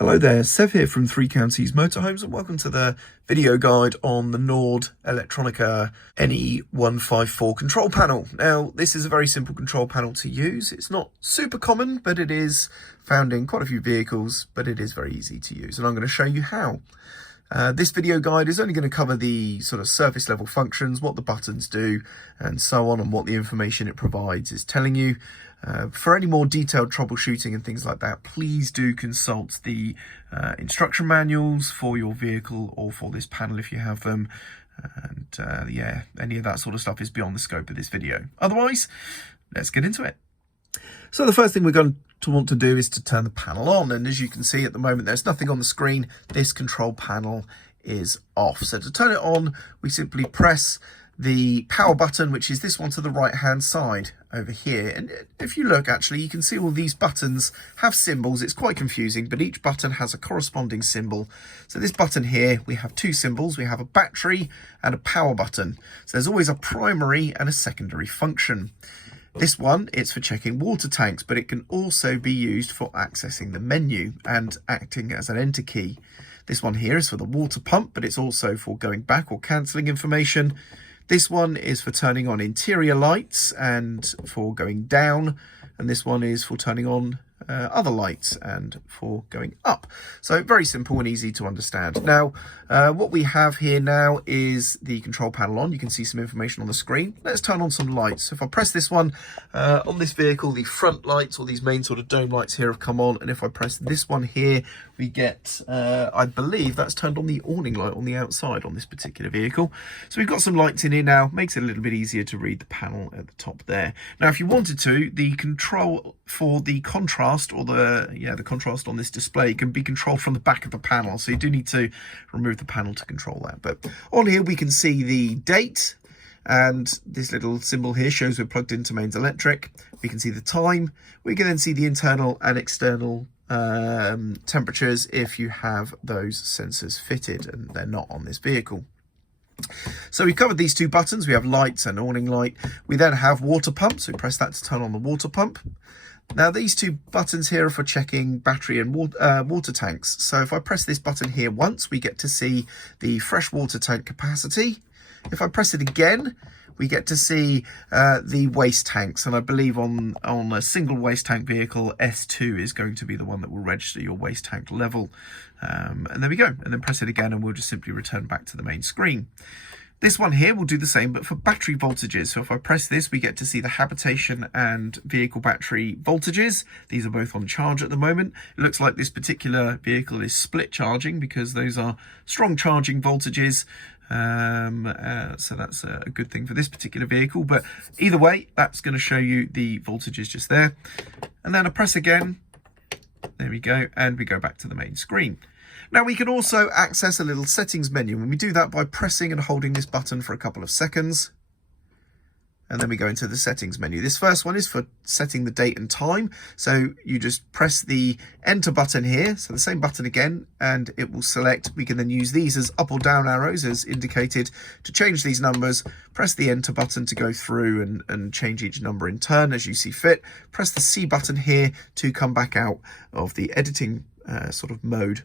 Hello there, Sev here from Three Counties Motorhomes, and welcome to the video guide on the Nord Elettronica NE154 control panel. Now, this is a very simple control panel to use. It's not super common, but it is found in quite a few vehicles, but it is very easy to use, and I'm going to show you how. This video guide is only going to cover the sort of surface level functions, what the buttons do, and so on, and what the information it provides is telling you. For any more detailed troubleshooting and things like that, please do consult the instruction manuals for your vehicle or for this panel if you have them. And yeah, any of that sort of stuff is beyond the scope of this video. Otherwise, let's get into it. So the first thing we're going to want to do is to turn the panel on. And as you can see at the moment, there's nothing on the screen. This control panel is off. So to turn it on, we simply press the power button, which is this one to the right hand side over here. And if you look, actually, you can see all these buttons have symbols. It's quite confusing, but each button has a corresponding symbol. So this button here, we have two symbols. We have a battery and a power button. So there's always a primary and a secondary function. This one, it's for checking water tanks, but it can also be used for accessing the menu and acting as an enter key. This one here is for the water pump, but it's also for going back or cancelling information. This one is for turning on interior lights and for going down, and this one is for turning on other lights and for going up. So very simple and easy to understand. Now, what we have here now is the control panel on. You can see some information on the screen. Let's turn on some lights. So if I press this one on this vehicle, the front lights or these main sort of dome lights here have come on. And if I press this one here, we get, I believe that's turned on the awning light on the outside on this particular vehicle. So we've got some lights in here now. Makes it a little bit easier to read the panel at the top there. Now, if you wanted to, the control for the contrast or the contrast on this display can be controlled from the back of the panel. So you do need to remove the panel to control that. But on here, we can see the date. And this little symbol here shows we're plugged into mains electric. We can see the time. We can then see the internal and external temperatures if you have those sensors fitted, and they're not on this vehicle. So we've covered these two buttons. We have lights and awning light. We then have water pump. So we press that to turn on the water pump. Now these two buttons here are for checking battery and water tanks. So if I press this button here once, we get to see the fresh water tank capacity. If I press it again, we get to see the waste tanks. And I believe on a single waste tank vehicle, S2 is going to be the one that will register your waste tank level. And there we go. And then press it again and we'll just simply return back to the main screen. This one here will do the same, but for battery voltages. So if I press this, we get to see the habitation and vehicle battery voltages. These are both on charge at the moment. It looks like this particular vehicle is split charging because those are strong charging voltages. So that's a good thing for this particular vehicle. But either way, that's going to show you the voltages just there. And then I press again. There we go. And we go back to the main screen. Now we can also access a little settings menu, and we do that by pressing and holding this button for a couple of seconds. And then we go into the settings menu. This first one is for setting the date and time. So you just press the enter button here. So the same button again, and it will select. We can then use these as up or down arrows as indicated to change these numbers. Press the enter button to go through and change each number in turn as you see fit. Press the C button here to come back out of the editing sort of mode.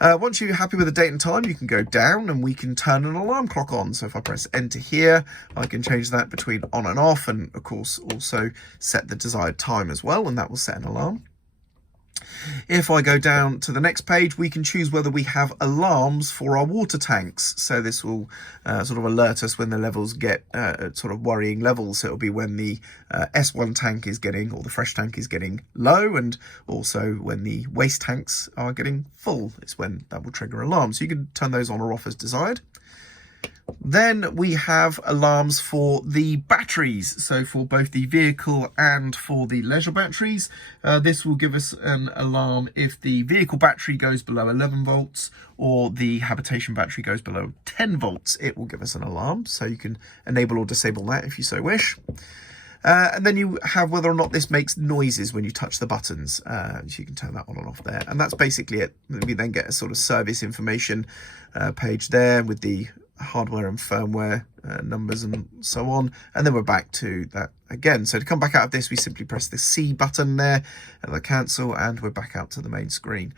Once you're happy with the date and time, you can go down and we can turn an alarm clock on. So if I press enter here, I can change that between on and off, and of course also set the desired time as well, and that will set an alarm. If I go down to the next page, we can choose whether we have alarms for our water tanks. So this will sort of alert us when the levels get sort of worrying levels. So it'll be when the S1 tank is getting, or the fresh tank is getting low, and also when the waste tanks are getting full. It's when that will trigger alarms. So you can turn those on or off as desired. Then we have alarms for the batteries, so for both the vehicle and for the leisure batteries. This will give us an alarm if the vehicle battery goes below 11 volts or the habitation battery goes below 10 volts. It will give us an alarm, so you can enable or disable that if you so wish. And then you have whether or not this makes noises when you touch the buttons. So you can turn that on and off there. And that's basically it. We then get a sort of service information page there with the hardware and firmware numbers and so on, and then we're back to that again. So to come back out of this, we simply press the C button there and the cancel, and we're back out to the main screen.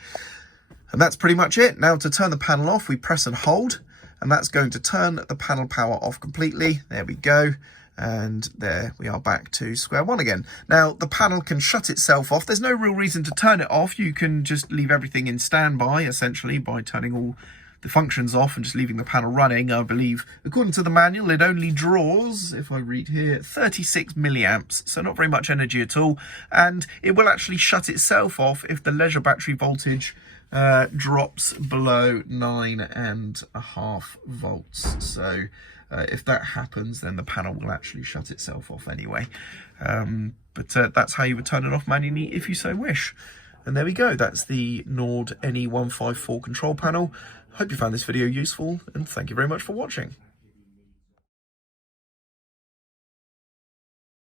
And that's pretty much it. Now to turn the panel off, we press and hold, and that's going to turn the panel power off completely. There we go. And there we are back to square one again. Now the panel can shut itself off. There's no real reason to turn it off. You can just leave everything in standby, essentially, by turning all the functions off and just leaving the panel running. I believe, according to the manual, it only draws, if I read here, 36 milliamps, so not very much energy at all. And it will actually shut itself off if the leisure battery voltage drops below 9.5 volts. So if that happens, then the panel will actually shut itself off anyway. But that's how you would turn it off manually if you so wish. And there we go, that's the Nord NE154 control panel. Hope you found this video useful, and thank you very much for watching.